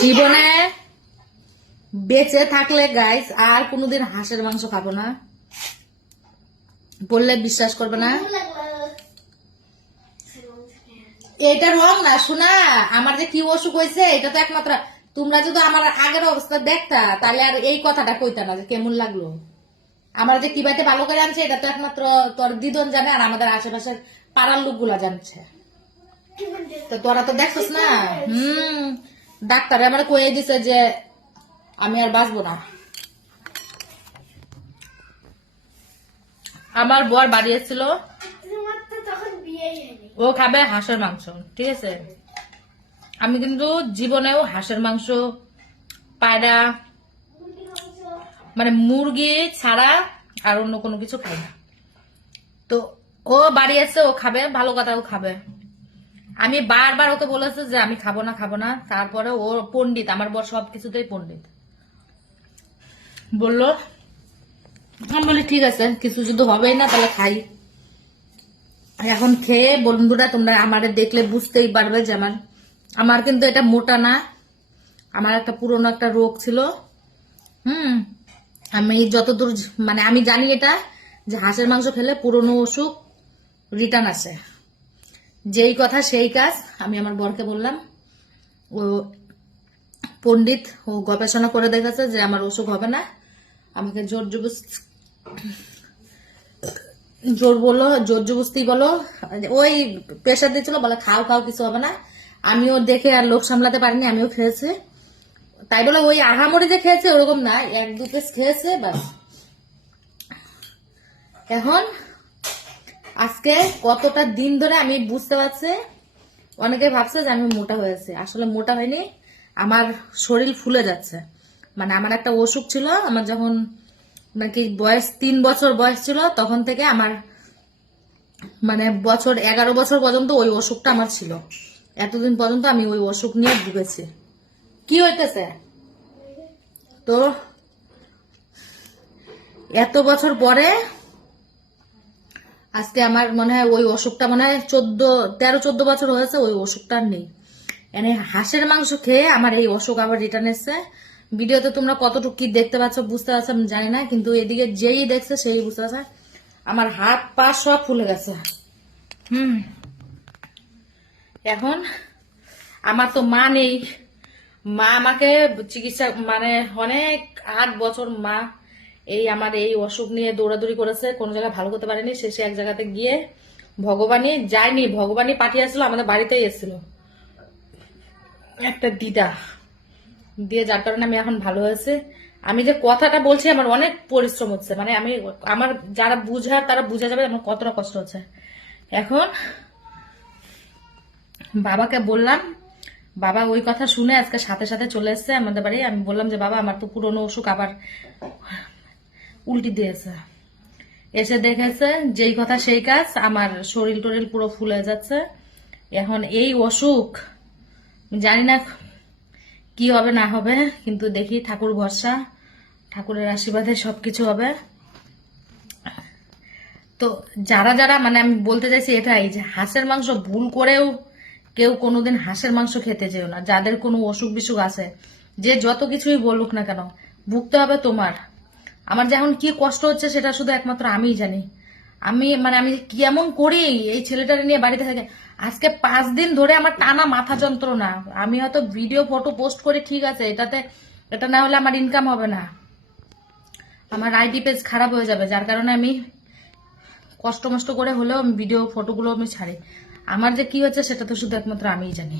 জীবনে বেঁচে থাকলে গাইস আর কোনোদিন হাঁসের মাংস খাবো না, বললে বিশ্বাস করবে না। এটা রং না শোনা, আমার যে কি অসুখ হয়েছে এটা তো একমাত্র তোমরা যদি আমার আগের অবস্থা দেখতা তাহলে আর এই কথাটা কইতা না যে কেমন লাগলো। আমার যে কিভাবে ভালো করে আনছে এটা তো একমাত্র তোর দিদন জানে আর আমাদের আশেপাশের পাড়ার লোকগুলা জানছে। তো তোরা তো দেখছিস না। ডাক্তার আমার কয়ে দিছে যে আমি আর বাঁচবো না। আমার বর বাড়ি এসেছিল, ও খাবে হাঁসের মাংস, ঠিক আছে। আমি কিন্তু জীবনেও হাঁসের মাংস, পায়রা, মানে মুরগি ছাড়া আর অন্য কোনো কিছু খাই না। তো ও বাড়ি এসে ও খাবে, ভালো কথা, ও খাবে। আমি বারবার ওকে বলেছি যে আমি খাবো না খাবো না, তারপরে ও পণ্ডিত, আমার বর সবকিছুতেই পণ্ডিত, বললো। আমি বলি ঠিক আছে, কিছু যদি হবেই না তাহলে খাই। এখন খেয়ে বন্ধুরা তোমরা আমারে দেখলে বুঝতেই পারবে যে আমার কিন্তু এটা মোটা না, আমার একটা পুরনো একটা রোগ ছিল। আমি যতদূর মানে আমি জানি এটা যে হাঁসের মাংস খেলে পুরনো অসুখ রিটার্ন আসে। যেই কথা সেই কাজ। আমি আমার বরকে বললাম, ও পণ্ডিত, ও গবেষণা করে দেখেছে যে আমার অসুখ হবে না। আমাকে জোর জবস্তি বলো, ওই প্রেশার দিয়েছিল, বলে খাও খাও কিছু হবে না। আমিও দেখে আর লোক সামলাতে পারিনি, আমিও খেয়েছি। তাই বলে ওই আহামরি যে খেয়েছে ওরকম না, 1-2 পিস খেয়েছে বাস। এখন আজকে কতটা দিন ধরে আমি বুঝতে পারছি, অনেকে ভাবছে যে আমি মোটা হয়েছে, আসলে মোটা হয়নি, আমার শরীর ফুলে যাচ্ছে। মানে আমার একটা অসুখ ছিল, আমার যখন নাকি বয়স 3 বছর বয়স ছিল তখন থেকে আমার মানে 11 বছর পর্যন্ত ওই অসুখটা আমার ছিল। এতদিন পর্যন্ত আমি ওই অসুখ নিয়ে ভুগেছি। কি হইতেছে তো এত বছর পরে আজকে আমার মনে হয় ওই অসুখটা মনে হয় 13-14 বছর হয়েছে, ওই অসুখটা নেই। এনে হাঁসের মাংস খেয়ে আমার এই অসুখ আবার রিটার্ন এসছে। ভিডিওতে তোমরা কতটুকু কি দেখতে পাচ্ছ বুঝতে পারছো আমি জানি না, কিন্তু এদিকে যেই দেখছে সেই বুঝতে পারছে আমার হাত পা সব ফুলে গেছে। এখন আমার তো মা নেই, মা আমাকে চিকিৎসা মানে অনেক 8 বছর মা এই আমার এই অসুখ নিয়ে দৌড়াদৌড়ি করেছে, কোন জায়গায় ভালো করতে পারেনি। শেষে এক জায়গাতে গিয়ে ভগবানই যায়নি, ভগবানই পাঠিয়েছিল, আমাদের বাড়িতেই এসেছিল একটা দিদা দিয়ে, যার কারণে আমি এখন ভালো হয়েছে। আমি যে কথাটা বলছি আমার অনেক পরিশ্রম হচ্ছে, মানে আমি আমার যারা বুঝার তারা বুঝে যাবে আমার কতটা কষ্ট হচ্ছে। এখন বাবাকে বললাম, বাবা ওই কথা শুনে আজকে সাথে সাথে চলে এসছে আমাদের বাড়ি। আমি বললাম যে বাবা আমার তো পুরনো অসুখ আবার উল্টি দিয়েছে। এসে দেখেছে যেই কথা সেই কাজ, আমার শরীর টরিল পুরো ফুলে যাচ্ছে। এখন এই অসুখ জানি না কি হবে না হবে, কিন্তু দেখি ঠাকুর ভরসা, ঠাকুরের আশীর্বাদে সবকিছু হবে। তো যারা যারা মানে আমি বলতে চাইছি এটাই যে হাঁসের মাংস ভুল করেও কেউ কোনোদিন হাঁসের মাংস খেতে যেও না। যাদের কোনো অসুখ বিসুখ আছে, যে যত কিছুই বলুক না কেন, ভুগতে হবে তোমার। আমার যখন কি কষ্ট হচ্ছে সেটা শুধু একমাত্র আমিই জানি। আমি কেমন করি এই ছেলেটাকে নিয়ে বাড়িতে থাকে। আজকে 5 দিন ধরে আমার টানা মাথা যন্ত্রণা। আমি হয়তো ভিডিও ফটো পোস্ট করি ঠিক আছে, এটা না হলে আমার ইনকাম হবে না, আমার আইডি পেজ খারাপ হয়ে যাবে। যার কারণে আমি কষ্ট মষ্ট করে হলেও ভিডিও ফটোগুলো আমি ছাড়ি। আমার যে কি হচ্ছে সেটা তো শুধু একমাত্র আমিই জানি।